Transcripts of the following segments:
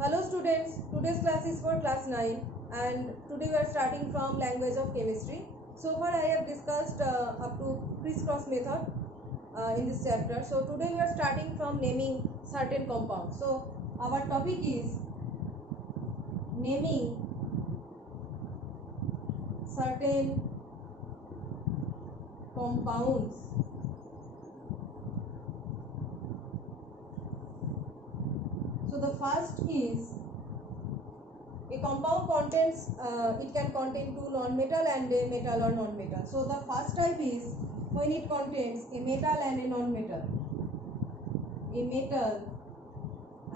Hello students, today's class is for class 9 and today we are starting from language of chemistry. So far I have discussed up to crisscross method in this chapter. So today we are starting from naming certain compounds. So our topic is naming certain compounds. So the first is a compound contains, it can contain two non-metal and a metal or non-metal. So the first type is when it contains a metal and a non-metal. A metal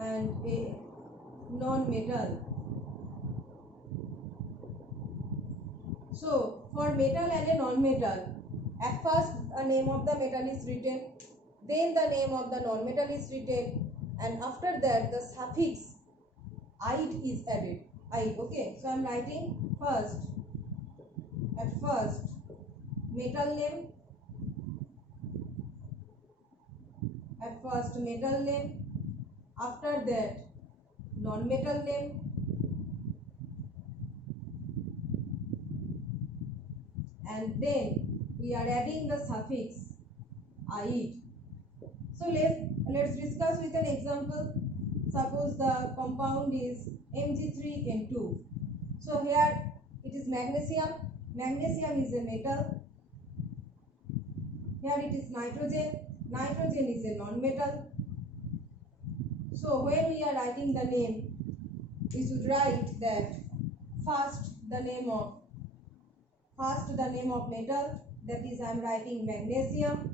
and a non-metal. So for metal and a non-metal, at first the name of the metal is written, then the name of the non-metal is written, and after that the suffix "ide" is added. "Ide", okay. So I am writing first, at first metal name, at first metal name, after that non-metal name, and then we are adding the suffix "ide". So let's discuss with an example. Suppose the compound is Mg3N2. So here it is magnesium. Magnesium is a metal. Here it is nitrogen. Nitrogen is a non-metal. So when we are writing the name, we should write that first the name of metal, that is I am writing magnesium,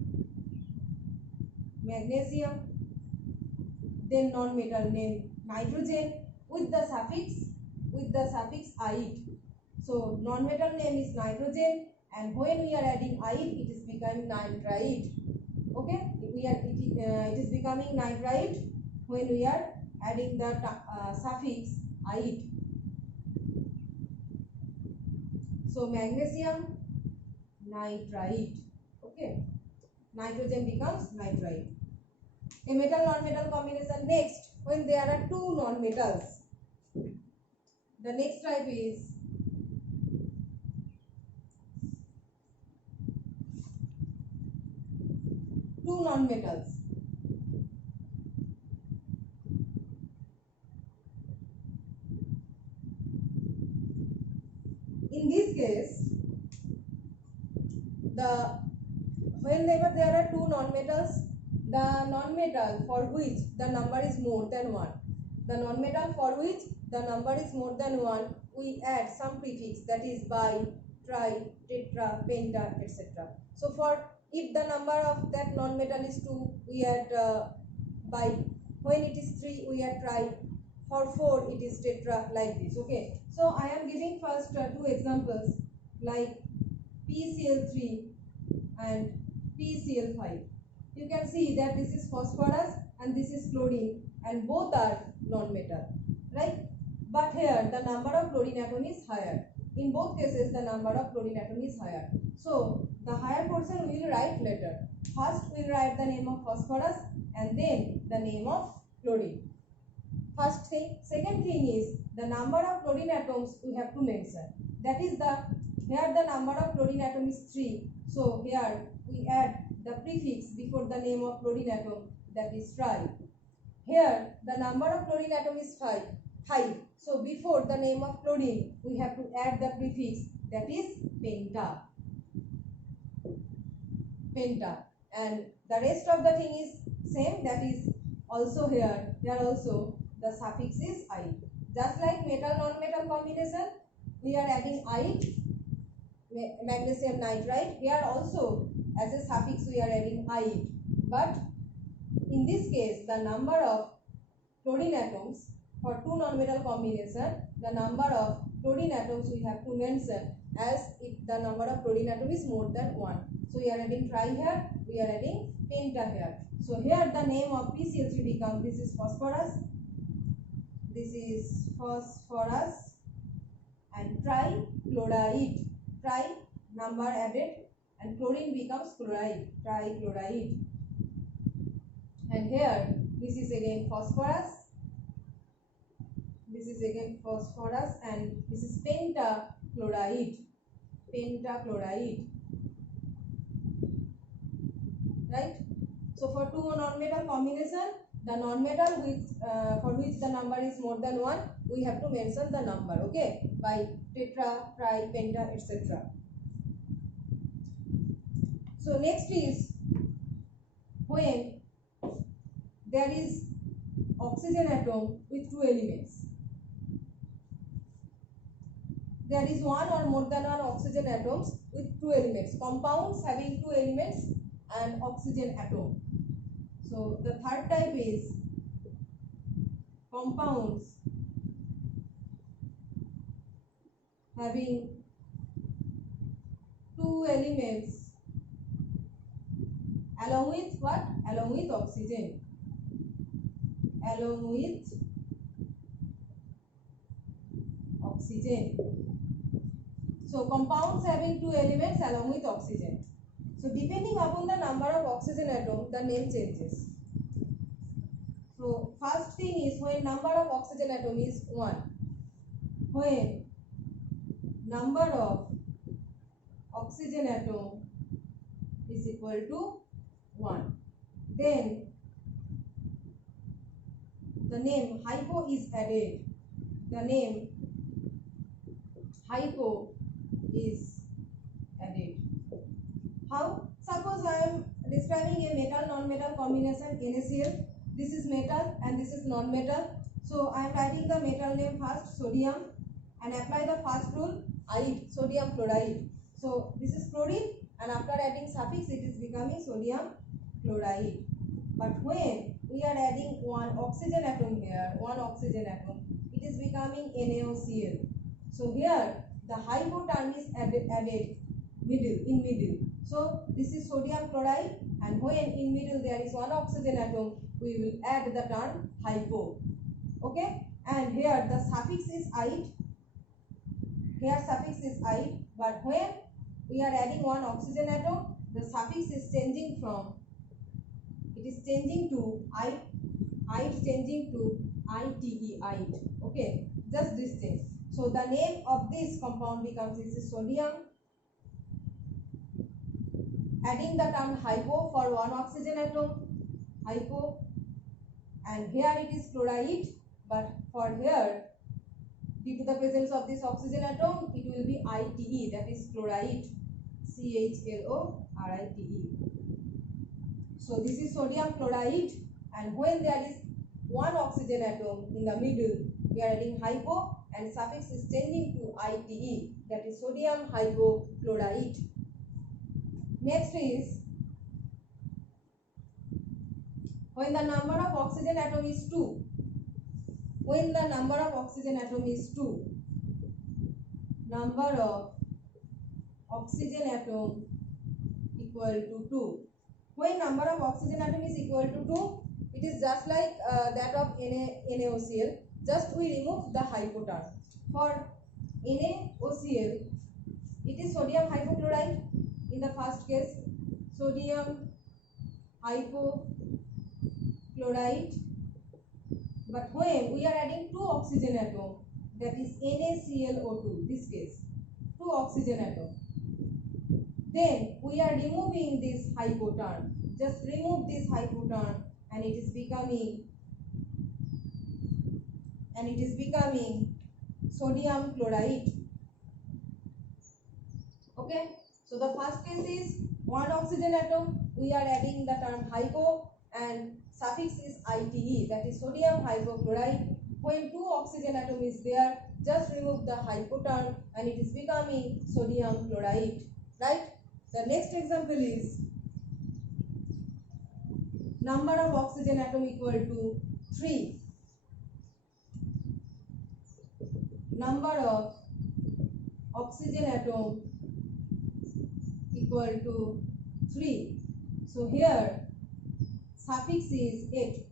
then non-metal name nitrogen with the suffix "ide". So non-metal name is nitrogen, and when we are adding "ide", it is becoming nitrite. Okay, it is becoming nitrite when we are adding the suffix "ide". So magnesium nitrite. Okay, nitrogen becomes nitrite. A metal non-metal combination. Next, when there are two non-metals, the next type is two non-metals. In this case, whenever there are two non-metals, the non-metal for which the number is more than 1, we add some prefix, that is bi, tri, tetra, penta, etc. So for if the number of that non-metal is 2, we add bi. When it is 3, we add tri. For 4, it is tetra, like this. Okay. So I am giving first two examples like PCl3 and PCl5. You can see that this is phosphorus and this is chlorine, and both are non-metal, right? But here the number of chlorine atom is higher. In both cases the number of chlorine atom is higher. So the higher portion we will write later. First we will write the name of phosphorus and then the name of chlorine. First thing. Second thing is the number of chlorine atoms we have to mention. That is here the number of chlorine atom is 3. So here we add the prefix before the name of chlorine atom, that is tri. Here the number of chlorine atom is 5. So before the name of chlorine we have to add the prefix, that is penta. And the rest of the thing is same, that is also here also the suffix is "ide". Just like metal non-metal combination, we are adding "ide", magnesium nitrite. Here also as a suffix we are adding "ide", but in this case the number of chlorine atoms for two non-metal combination, the number of chlorine atoms we have to mention as if the number of chlorine atom is more than 1. So we are adding tri here, we are adding penta here. So here the name of PCl3 becomes, this is phosphorus, and trichloride. Tri number added and chlorine becomes chloride, trichloride. And here this is again phosphorus This is again phosphorus, and this is pentachloride. Pentachloride, right? So for two non-metal combination, the non-metal for which the number is more than 1, we have to mention the number, okay, by tetra, tri, penta, etc. So next is when there is oxygen atom with two elements. There is one or more than one oxygen atoms with two elements. Compounds having two elements and oxygen atom. So the third type is compounds having two elements along with what? Along with oxygen. Along with oxygen. So compounds having two elements along with oxygen. So depending upon the number of oxygen atom, the name changes. So first thing is when number of oxygen atom is 1. When number of oxygen atom is equal to 1, then the name hypo is added. The name hypo is added. How? Suppose I am describing a metal non-metal combination NaCl. This is metal and this is non-metal. So I am writing the metal name first, sodium, and apply the first rule, ide, sodium chloride. So this is chlorine, and after adding suffix it is becoming sodium chloride. But when we are adding one oxygen atom here, one oxygen atom, it is becoming NaOCl. So here the hypo term is added in middle. So this is sodium chloride, and when in middle there is one oxygen atom, we will add the term hypo. Okay, and here the suffix is ide. Here suffix is ide, but when we are adding one oxygen atom, the suffix is changing from, it is changing to ide changing to ite, ide. Okay, just this thing. So the name of this compound becomes, this is sodium, adding the term hypo for one oxygen atom, hypo, and here it is chloride, but for here, due to the presence of this oxygen atom, it will be ite, that is chloride, CHLORITE. So this is sodium chloride, and when there is one oxygen atom in the middle, we are adding hypo, and suffix is changing to ite, that is sodium hypochlorite. Next is when the number of oxygen atom is 2. When the number of oxygen atom is 2, number of oxygen atom equal to 2. When number of oxygen atom is equal to 2, it is just like that of NaOCl. Just we remove the hypo term. For NaOCl, it is sodium hypochlorite in the first case, sodium hypochlorite. But when we are adding two oxygen atom, that is NaClO2, this case, two oxygen atom, then we are removing this hypo term. Just remove this hypo term, and it is becoming sodium chloride. Okay, so the first case is one oxygen atom, we are adding the term hypo, and suffix is ite, that is sodium hypochlorite. When two oxygen atom is there, just remove the hypo term, and it is becoming sodium chloride, right? The next example is number of oxygen atom equal to 3. Number of oxygen atom equal to 3. So here suffix is 8.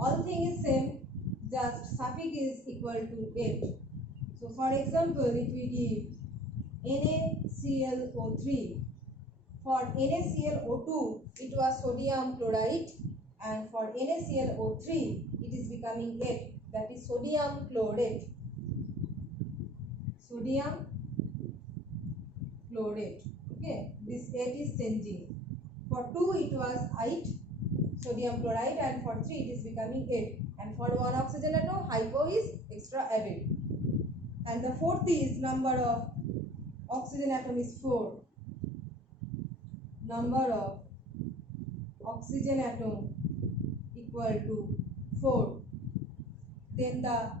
All thing is same, just suffix is equal to 8. So for example, if we give NaClO3, for NaClO2 it was sodium chloride, and for NaClO3 it is becoming 8, that is sodium chlorate. Sodium chlorate. Okay, this 8 is changing. For 2 it was 8 sodium chloride, and for 3 it is becoming 8, and for 1 oxygen atom hypo is extra added. And the fourth is number of oxygen atom is 4. Number of oxygen atom equal to 4. Then the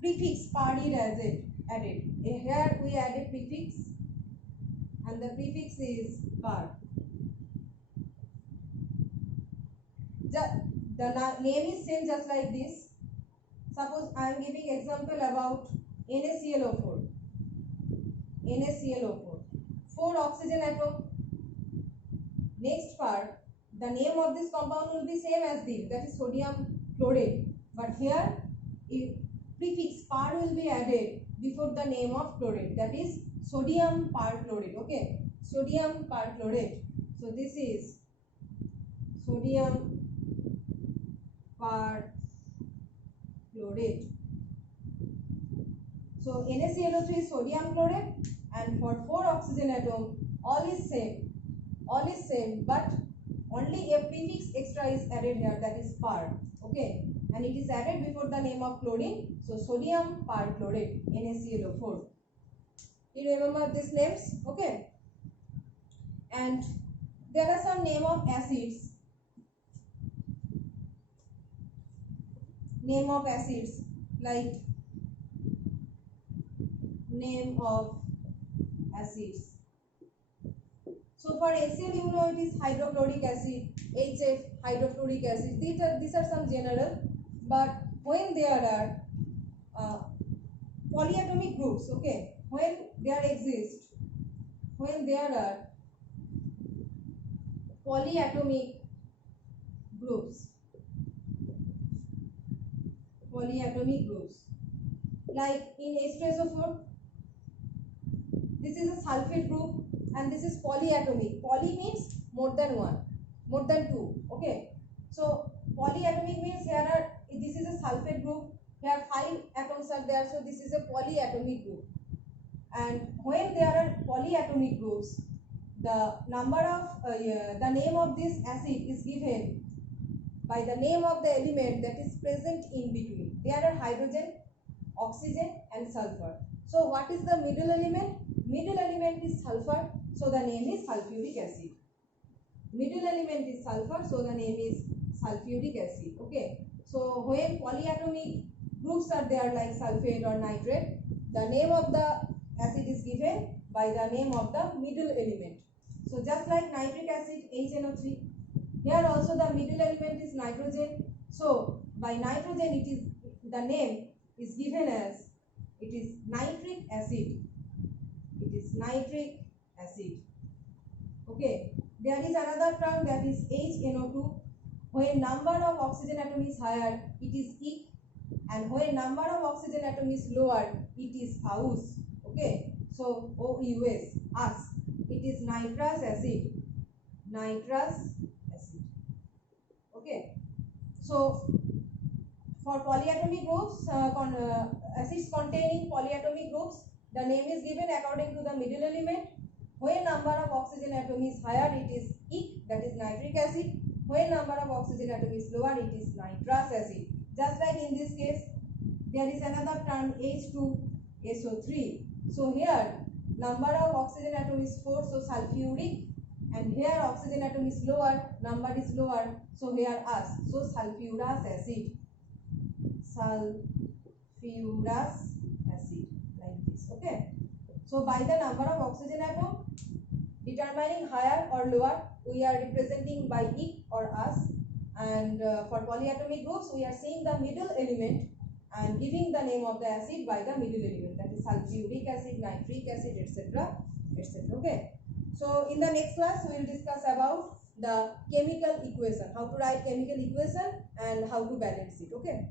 prefix par is added. Here we added prefix, and the prefix is par. The name is same just like this. Suppose I am giving example about NaClO4. NaClO4. 4 oxygen atom. Next part, the name of this compound will be same as this, that is sodium chlorate. But here, if prefix par will be added before the name of chlorate, that is sodium perchlorate. Okay, sodium perchlorate. So this is sodium perchlorate. So NaClO3 is sodium chlorate, and for 4 oxygen atom all is same, but only a prefix extra is added here, that is par. Okay, and it is added before the name of chlorine, so sodium perchlorate, NaClO4. You remember these names? Okay, and there are some name of acids. Name of acids, like name of acids. So for HCl, you know, it is hydrochloric acid, HF, hydrofluoric acid. These are some general, but when there are polyatomic groups, okay, when there are polyatomic groups, like in H2SO4, this is a sulfate group, and this is polyatomic. Poly means more than 1, more than 2. Okay, so polyatomic means this is a sulfate group, here 5 atoms are there, so this is a polyatomic group. And when there are polyatomic groups, the number of the name of this acid is given by the name of the element that is present in between. There are hydrogen, oxygen and sulfur. So what is the middle element? Middle element is sulfur, so the name is sulfuric acid. Middle element is sulfur, so the name is sulfuric acid. Okay, so when polyatomic groups are there like sulfate or nitrate, the name of the acid is given by the name of the middle element. So just like nitric acid, HNO3, here also the middle element is nitrogen. So by nitrogen, it is the name is given as it is nitric acid. It is nitric acid. Okay, there is another term, that is HNO2. When number of oxygen atom is higher, it is ik, and when number of oxygen atom is lower, it is aus. Okay, so OUS, us. It is nitrous acid. Nitrous acid. Okay, so for polyatomic groups, acids containing polyatomic groups, the name is given according to the middle element. When number of oxygen atom is higher, it is ik, that is nitric acid. When number of oxygen atom is lower, it is nitrous acid. Just like in this case, there is another term H2SO3. So here number of oxygen atom is 4, so sulfuric, and here oxygen atom is lower, number is lower, so here us, so sulfurous acid. Sulfurous acid, like this. Okay, so by the number of oxygen atom determining higher or lower, we are representing by ik or us, and for polyatomic groups we are seeing the middle element and giving the name of the acid by the middle element, that is sulfuric acid, nitric acid, etc., etc. Okay, so in the next class we will discuss about the chemical equation, how to write chemical equation and how to balance it. Okay.